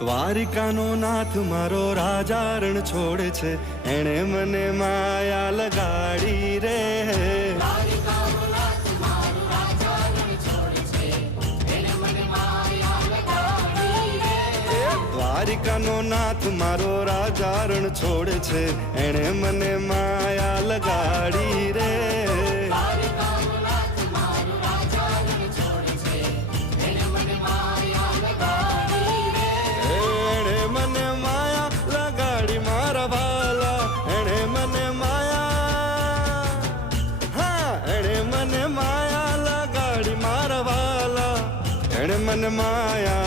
દ્વારિકાનો નાથ મારો રાજા રણ છોડે છે, એણે મને માયા લગાડી રે. દ્વારિકાનો નાથ મારો રાજા રણ છોડે છે, એણે મને માયા લગાડી રે. એણે મને માયા લગાડી મારા વાલા, એણે મને માયા, હા એણે મને માયા લગાડી મારા વાલા, એણે મને માયા